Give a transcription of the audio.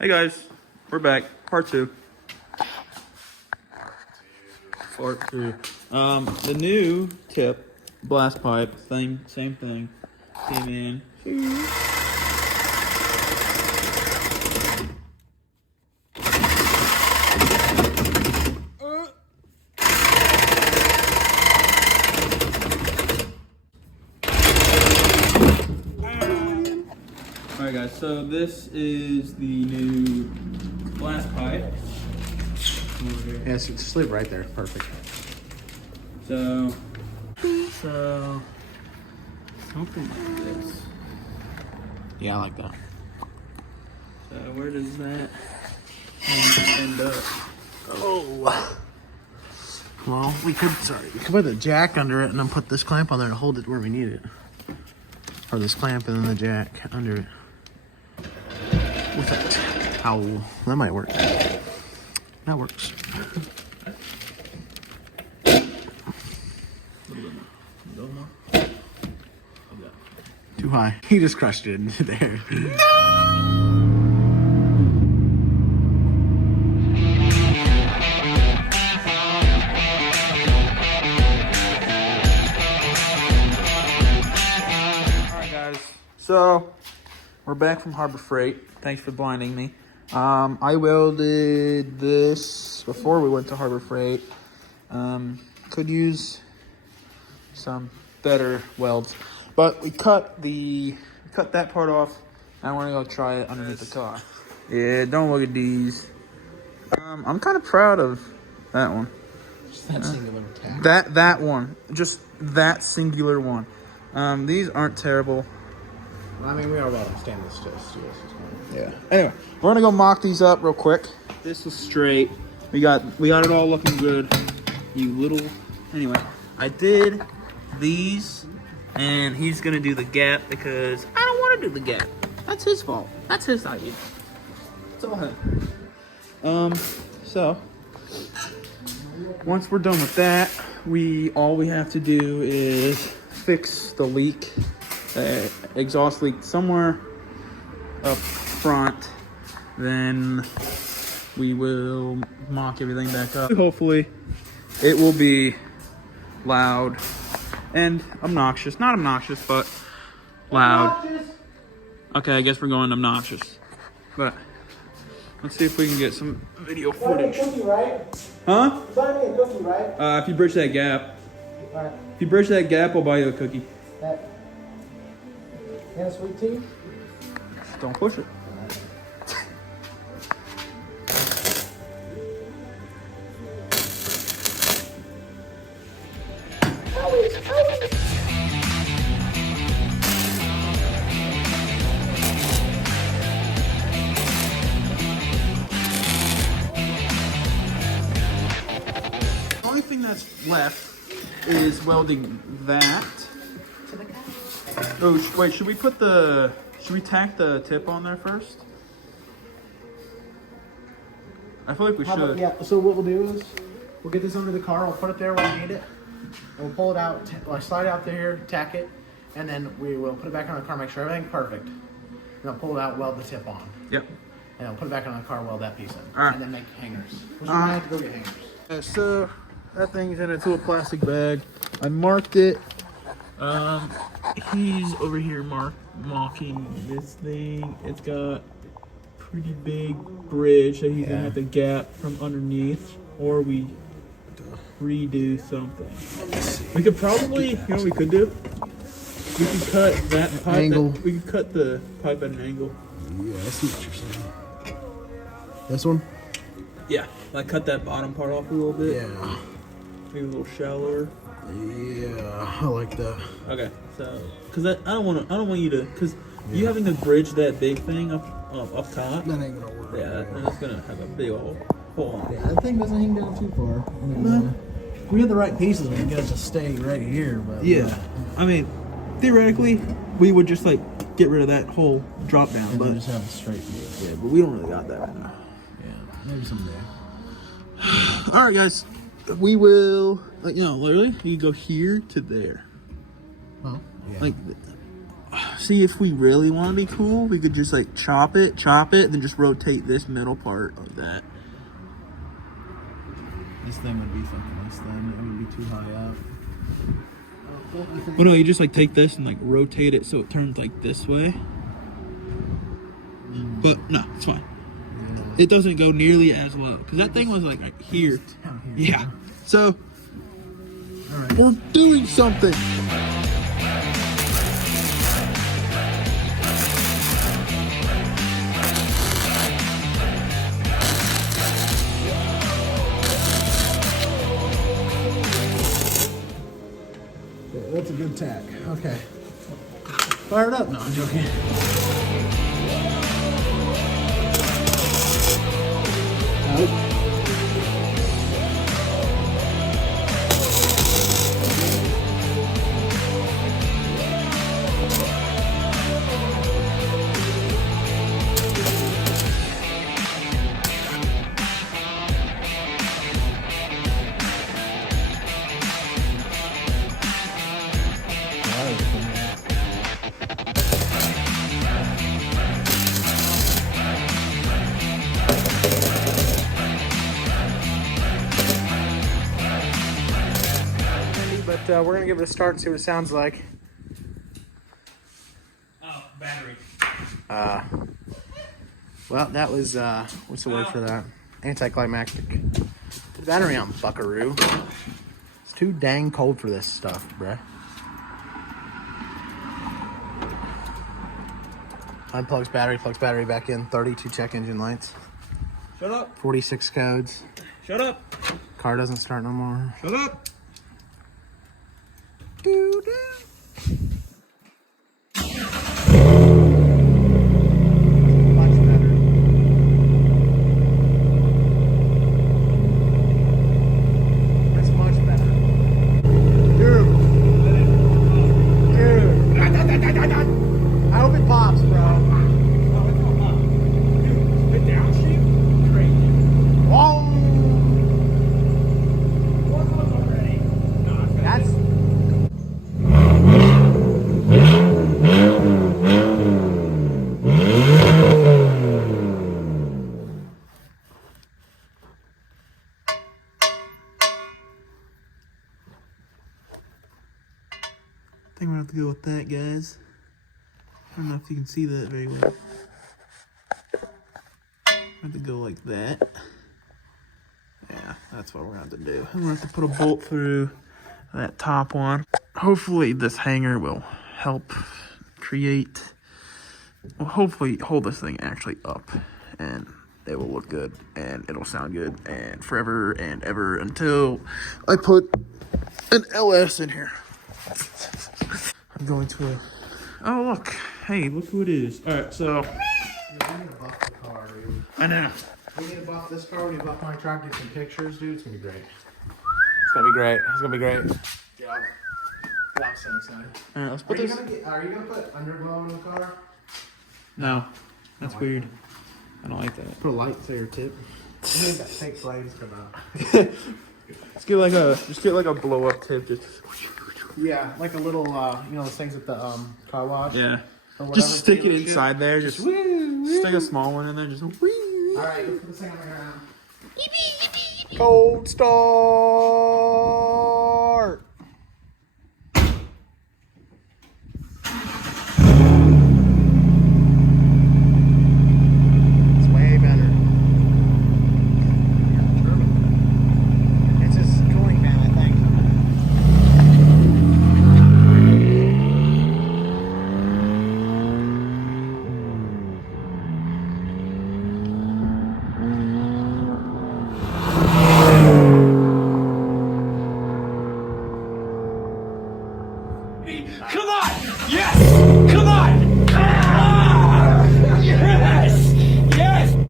Hey guys, we're back. Part two. The new tip, blast pipe, same thing. Came in. Alright guys, so this is the new blast pipe. Yes, just leave it right there. Perfect. So something like this. Yeah, I like that. So where does that end up? Oh. Well, we could put the jack under it and then put this clamp on there to hold it where we need it. Or this clamp and then the jack under it. With that towel. That might work. That works. Too high. He just crushed it into there. Alright guys, so we're back from Harbor Freight. Thanks for blinding me. I welded this before we went to Harbor Freight. Could use some better welds, but we cut that part off. I want to go try it underneath the car. Yeah, don't look at these. I'm kind of proud of that one. Just that singular tack. That one, just that singular one. These aren't terrible. I mean, we are about to stand this just. Yeah. Anyway, we're gonna go mock these up real quick. This is straight. We got it all looking good. You little. Anyway, I did these, and he's gonna do the gap because I don't want to do the gap. That's his fault. That's his idea. It's all him. So once we're done with that, all we have to do is fix the leak, exhaust leak somewhere up front. Then we will mock everything back up. Hopefully it will be loud and obnoxious. Not obnoxious, but loud. Okay, I guess we're going obnoxious. But let's see if we can get some video footage. Cookie, right? Huh? You buy me a cookie, right? If you bridge that gap. Alright. If you bridge that gap, I'll buy you a cookie. That. And a sweet tea? Don't push it. The only thing that's left is welding that. Oh, wait, should we tack the tip on there first? I feel like we should. Yeah, so what we'll do is we'll get this under the car, we'll put it there where we need it, and we'll pull it out, slide it out there, tack it, and then we will put it back on the car, make sure everything's perfect. And then pull it out, weld the tip on. Yep. And then put it back on the car, weld that piece in. Alright. And then make hangers. Which we might have to go get hangers. So that thing's in a plastic bag. I marked it. He's over here mocking this thing. It's got pretty big bridge that he's gonna have to gap from underneath, or we redo something. We could probably, you know what we could do? We could cut that pipe. Angle. We could cut the pipe at an angle. Yeah, I see what you're saying. This one? Yeah, like cut that bottom part off a little bit. Yeah. Maybe a little shallower. Yeah, I like that. Okay, so because I don't want you to, because you having to bridge that big thing up top. That ain't gonna work. Yeah, and it's gonna have a big old hole on it. Yeah, that thing doesn't hang down too far. I mean, we have the right pieces, we can get it to stay right here. But Yeah, I mean, theoretically, we would just like get rid of that whole drop down, and but then just have a straight view. yeah, but we don't really got that right now. Yeah, maybe someday. All right, guys, we will. Like, you know, literally, you go here to there. Oh, yeah. Like, see if we really want to be cool, we could just like chop it, and then just rotate this middle part like that. This thing would be fucking less than. It would be too high up. But no, you just like take this and like rotate it so it turns like this way. But no, it's fine. It doesn't go nearly as low because that thing was like right here. Yeah. So we're doing something. That's a good tack. Okay. Fire it up. No, I'm joking. Nope. But we're gonna give it a start and see what it sounds like. Oh, battery. Well, that was what's the word for that? Anticlimactic. The battery on Buckaroo. It's too dang cold for this stuff, bruh. Unplugs battery, plugs battery back in. 32 check engine lights. Shut up. 46 codes. Shut up. Car doesn't start no more. Shut up. Much better. That's much better. Dude. I hope it pops, bro. The downshift? Crazy. Whoa! That's... I think we're gonna have to go with that, guys. I don't know if you can see that very well. I have to go like that. Yeah, that's what we're gonna have to do. I'm gonna have to put a bolt through that top one. Hopefully this hanger will help create, well, hopefully hold this thing actually up, and it will look good and it'll sound good and forever and ever until I put an LS in here. I'm going to oh look, hey, look who it is. All right, so We need to buff the car, dude. I know. We need to buff this car. We need to buff my truck. Get some pictures, dude. It's gonna be great. It's gonna be great. It's gonna be great. Yeah. I'm so excited. All right, let's put this. Are you gonna put underglow in the car? No, that's weird. I don't like that. Put a light to your tip. You need that fake flames come out. Just get like a blow up tip. Just Yeah, like a little, you know, those things at the car wash. yeah. Or whatever, Just stick it feel inside there. Just stick a small one in there. Just whee. All right, let's put this thing on the ground. Cold start. It's way better. It's just cooling fan, I think. Come on! Yes!